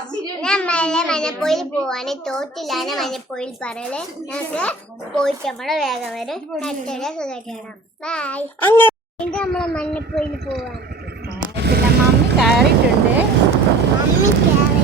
നമ്മളെ മഞ്ഞപ്പൊയിൽ പോവാന് തോട്ടിലാണ് മഞ്ഞപ്പൊയിൽ പറയല്. ഞങ്ങൾക്ക് പോയിട്ട് നമ്മളെ വേഗം വരും. ബൈ. ഇത് നമ്മളെ മഞ്ഞപ്പൊയിൽ പോവാണ്. പിന്നെ മമ്മി കയറിയിട്ടുണ്ട്. മമ്മിയാണ്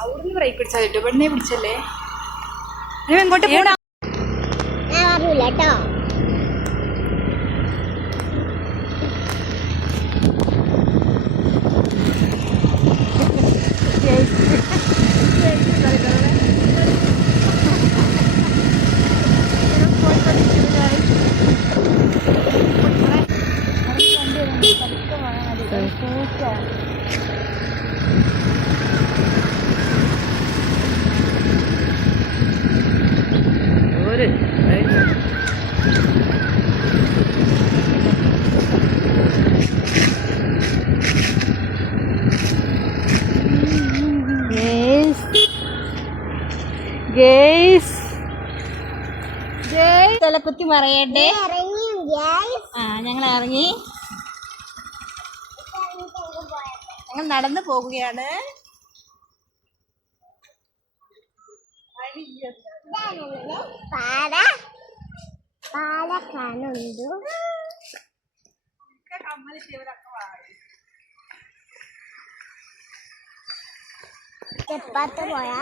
അവിടുന്ന് ബ്രേക്ക് പിടിച്ചാൽ കിട്ടും. ഇവിടുന്നേ പിടിച്ചല്ലേ. ഇങ്ങോട്ട് പോടാ. ഞാൻ അറിയില്ല കേട്ടോ. കുത്തി പറയട്ടെ. ഞങ്ങൾ ഇറങ്ങി. ഞങ്ങൾ നടന്നു പോകുകയാണ്. കാണുന്നു. ചെപ്പാത്ത പോയാ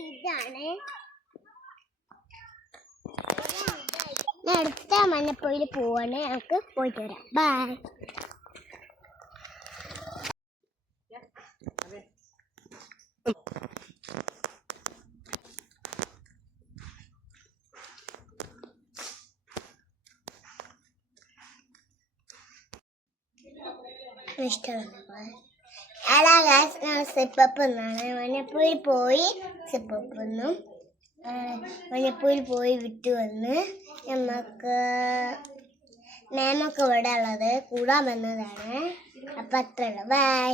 ഇതാണ്. അടുത്ത മഞ്ഞപ്പൊയിൽ പോവാണ്. ഞങ്ങൾക്ക് പോയിട്ട് വരാം. ബൈ. ഹലോ ഗൈസ്, ഞാൻ സിപ്പപ്പ് എന്നാണ്. മഞ്ഞപ്പൊയിൽ പോയി സിപ്പപ്പ് എന്നും മഞ്ഞപ്പൊയിൽ പോയി വിട്ടു വന്ന് നമുക്ക് മാമൊക്കെ ഇവിടെ ഉള്ളത് കൂടാൻ വന്നതാണ്. അപ്പം അത്രയുള്ളൂ. ബൈ.